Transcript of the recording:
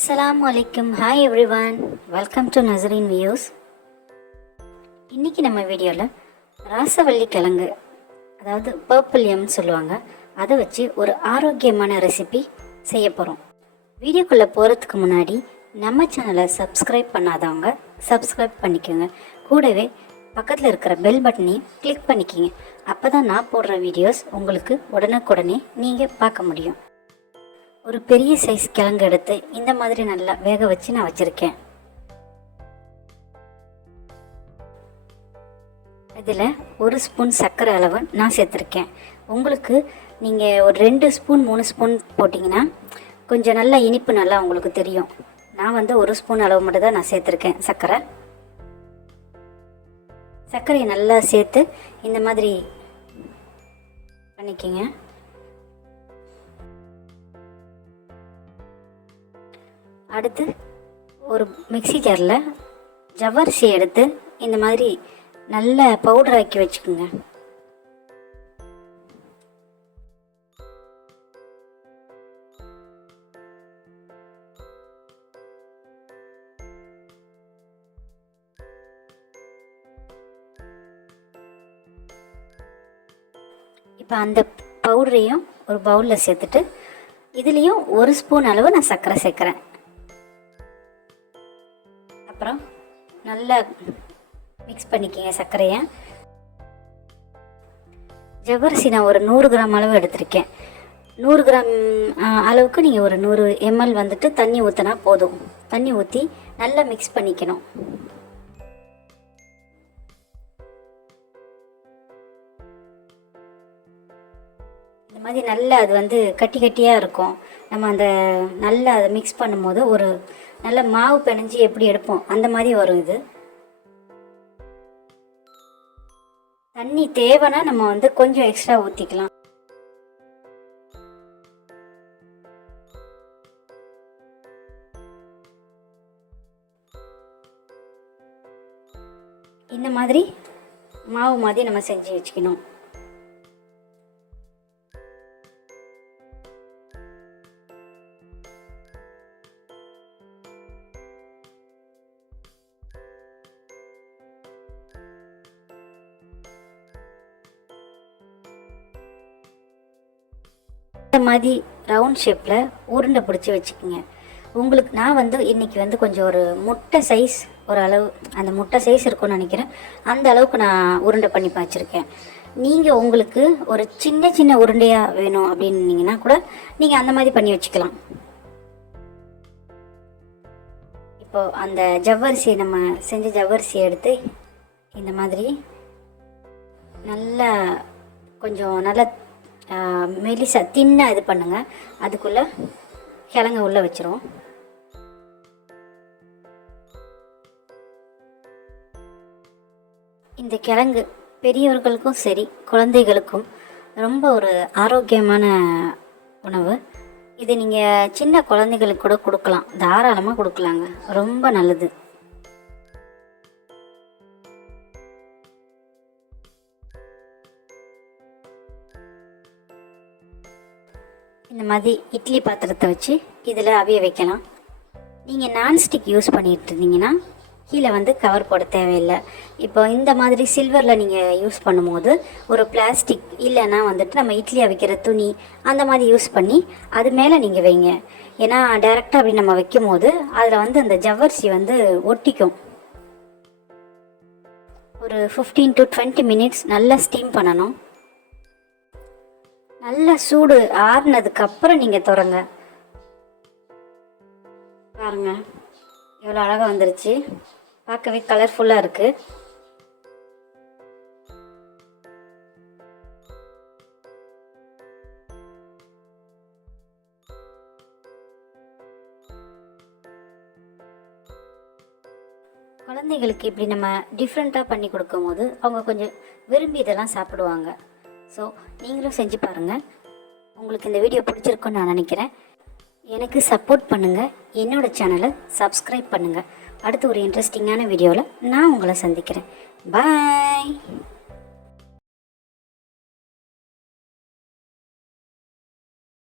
அஸ்ஸலாமு அலைக்கும். Hi everyone, welcome to Nasreen views. இன்றைக்கி நம்ம வீடியோவில் ராசவள்ளி கிழங்கு, அதாவது பர்பிள் எம்னு சொல்லுவாங்க, அதை வச்சு ஒரு ஆரோக்கியமான ரெசிபி செய்ய போகிறோம். வீடியோக்குள்ளே போகிறதுக்கு முன்னாடி நம்ம சேனலை சப்ஸ்கிரைப் பண்ணாதவங்க சப்ஸ்கிரைப் பண்ணிக்கோங்க. கூடவே பக்கத்தில் இருக்கிற பெல் பட்டனையும் கிளிக் பண்ணிக்கிங்க. அப்போ தான் நான் போடுற வீடியோஸ் உங்களுக்கு உடனுக்குடனே நீங்கள் பார்க்க முடியும். ஒரு பெரிய சைஸ் கிழங்கு எடுத்து இந்த மாதிரி நல்லா வேக வச்சு நான் வச்சுருக்கேன். இதில் 1 ஸ்பூன் சர்க்கரை அளவு நான் சேர்த்துருக்கேன். உங்களுக்கு நீங்கள் ஒரு 2 ஸ்பூன் 3 ஸ்பூன் போட்டிங்கன்னா கொஞ்சம் நல்லா இனிப்பு நல்லா உங்களுக்கு தெரியும். நான் 1 ஸ்பூன் அளவு மட்டும் தான் நான் சேர்த்துருக்கேன் சர்க்கரையை நல்லா சேர்த்து இந்த மாதிரி பண்ணிக்கிங்க. அடுத்து ஒரு மிக்ஸி ஜாரில் ஜவ்வரிசி எடுத்து இந்த மாதிரி நல்ல பவுடர் ஆக்கி வச்சுக்கோங்க. இப்போ அந்த பவுடரையும் ஒரு பவுலில் சேர்த்துட்டு இதுலேயும் 1 ஸ்பூன் அளவு நான் சர்க்கரை சேர்க்குறேன். அப்புறம் நல்லா மிக்ஸ் பண்ணிக்கிங்க சர்க்கரையை. ஜவ்வரிசி நான் ஒரு 100 கிராம் அளவு எடுத்திருக்கேன். 100 கிராம் அளவுக்கு நீங்கள் ஒரு 100 ml தண்ணி ஊற்றினா போதும். தண்ணி ஊற்றி நல்லா மிக்ஸ் பண்ணிக்கணும். இந்த மாதிரி நல்லா அது கட்டி கட்டியாக இருக்கும். நம்ம அந்த நல்லா அதை மிக்ஸ் பண்ணும்போது ஒரு நல்ல மாவு பிணைஞ்சி எப்படி எடுப்போம் அந்த மாதிரி வரும். இது தண்ணி தேவைன்னா நம்ம கொஞ்சம் எக்ஸ்ட்ரா ஊற்றிக்கலாம். இந்த மாதிரி மாவு மாதிரி நம்ம செஞ்சு வச்சுக்கணும். இந்த மாதிரி ரவுண்ட் ஷேப்பில் உருண்டை பிடிச்சி வச்சுக்கோங்க. உங்களுக்கு நான் இன்றைக்கி கொஞ்சம் ஒரு முட்டை சைஸ் ஒரு அளவு, அந்த முட்டை சைஸ் இருக்கும்னு நினைக்கிறேன், அந்த அளவுக்கு நான் உருண்டை பண்ணி வச்சுருக்கேன். நீங்கள் உங்களுக்கு ஒரு சின்ன சின்ன உருண்டையாக வேணும் அப்படின்னீங்கன்னா கூட நீங்கள் அந்த மாதிரி பண்ணி வச்சுக்கலாம். இப்போது அந்த ஜவ்வரிசியை நம்ம செஞ்ச ஜவ்வரிசியை எடுத்து இந்த மாதிரி நல்லா கொஞ்சம் நல்லா மெலிசா தின்னாக இது பண்ணுங்கள். அதுக்குள்ளே கிழங்கு உள்ளே வச்சிரும். இந்த கிழங்கு பெரியவர்களுக்கும் சரி குழந்தைகளுக்கும் ரொம்ப ஒரு ஆரோக்கியமான உணவு. இது நீங்கள் சின்ன குழந்தைகளுக்கு கூட கொடுக்கலாம், தாராளமாக கொடுக்கலாங்க, ரொம்ப நல்லது. இந்த மாதிரி இட்லி பாத்திரத்தை வச்சு இதில் அவிய வைக்கலாம். நீங்கள் நான்ஸ்டிக் யூஸ் பண்ணிகிட்டு இருந்தீங்கன்னா கீழே கவர் போட தேவையில்லை. இப்போ இந்த மாதிரி சில்வரில் நீங்கள் யூஸ் பண்ணும்போது ஒரு பிளாஸ்டிக் இல்லைன்னா நம்ம இட்லி அவிக்கிற துணி அந்த மாதிரி யூஸ் பண்ணி அது மேலே நீங்கள் வைங்க. ஏன்னா டைரெக்டாக அப்படி நம்ம வைக்கும் போது அதில் அந்த ஜவ்வரிசி ஒட்டிக்கும். ஒரு 15 to 20 minutes நல்லா ஸ்டீம் பண்ணணும். நல்ல சூடு ஆறுனதுக்கப்புறம் நீங்கள் திறங்க. பாருங்க எவ்வளோ அழகாக வந்துருச்சு, பார்க்கவே கலர்ஃபுல்லாக இருக்குது. குழந்தைகளுக்கு இப்படி நம்ம டிஃப்ரெண்ட்டாக பண்ணி கொடுக்கும்போது அவங்க கொஞ்சம் விரும்பி இதெல்லாம் சாப்பிடுவாங்க. ஸோ நீங்களும் செஞ்சு பாருங்கள். உங்களுக்கு இந்த வீடியோ பிடிச்சிருக்குன்னு நான் நினைக்கிறேன். எனக்கு சப்போர்ட் பண்ணுங்கள், என்னோடய சேனலை சப்ஸ்கிரைப் பண்ணுங்கள். அடுத்து ஒரு இன்ட்ரெஸ்டிங்கான வீடியோவில் நான் உங்களை சந்திக்கிறேன். பாய்.